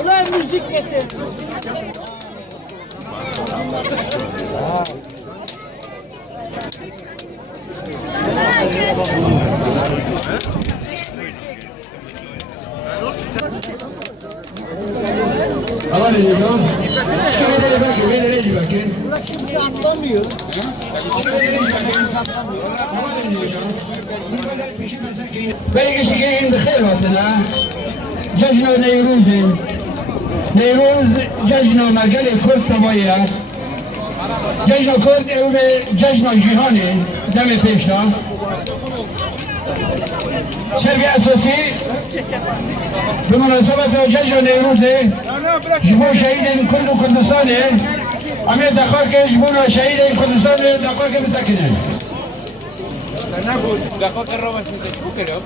Ulan müzik getir. Aman iyi ya. Nereye bakayım? Bırak şimdi atlamıyor. بلغش جايين بخير وقتنا ججنا نيروز نيروز ججنا مجال كرد طبيعي ججنا كرد او ججنا جهاني دم پیشا شرق اساسی بمناسبت ججنا نيروز جبو شهید کرد و کردستانه امیر دخواه که جبو شهید کردستان دخواه که بسکنه Dejó que roba sin techo, creo.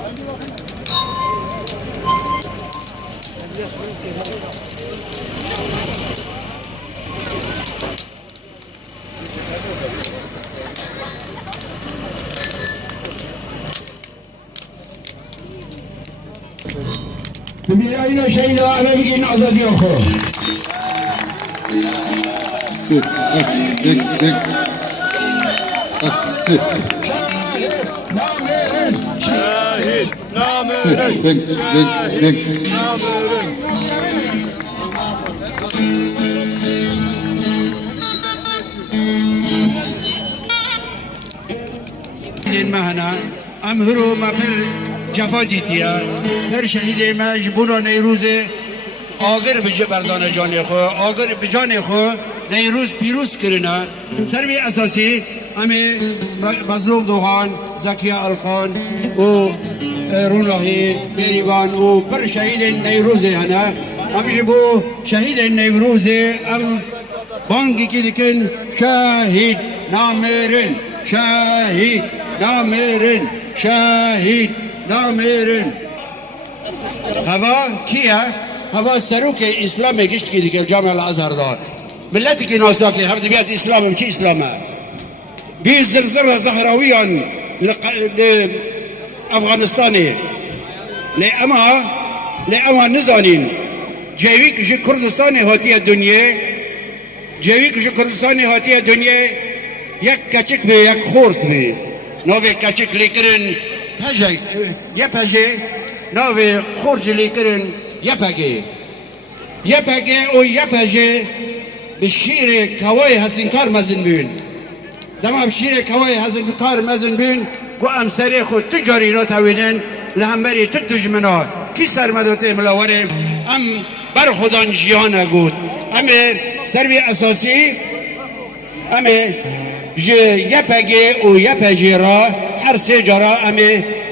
ببینید شهید آمده بگین آزادی آخو sit sit Şahit, sit namerin, bek namerin. المهنة أمهرو ما في جفاتيتيا هر شهيد ما جبونا نيروزه آگر بردان جانی خو آگر بجانی خو نیروز پیروز کرنا سروی اساسی همه مظلوم دوغان زکیه القان و روناهی بیریوان و پر شهید نیروز هنه همه بو شهید نیروز ام بانگی که لیکن شهید نامرن شهید نامرن شهید نامرن هوا کیه؟ هوا سروک اسلام گشت کی دیگه جامعه الازهر دار ملتی که ناستا که هفته بیاد اسلام چی اسلامه بی زلزله زهراویان افغانستانی لی اما نزانین جوی که کردستان هاتی دنیا جوی که کردستان هاتی دنیا یک کچک به یک خورد به نوی کچک لیکرن پجه یا پجه نوی خورج لیکرن یا پگه و یا پجه به شیر کوای هزینکار مزن بین دما به شیر کوای هزینکار مزن بین گو امسری خود تجاری را توینن لهمبری تدجمنا کی سرمدت ملاوره ام بر خودان جیانه گود ام سروی اساسی ام یا پگه و یا پجه را هر سه جارا ام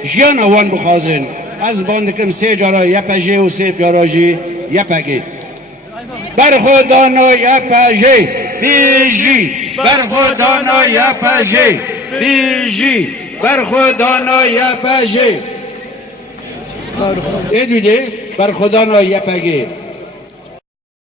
جیان وان بخوازن از باندکم سه جارا یا پجه و سه پیاراجی یا پگه برخودانا یا پجه بیجی برخودانا یا پجه بیجی برخودانا یا پجه ایدویده برخودانا یا پگه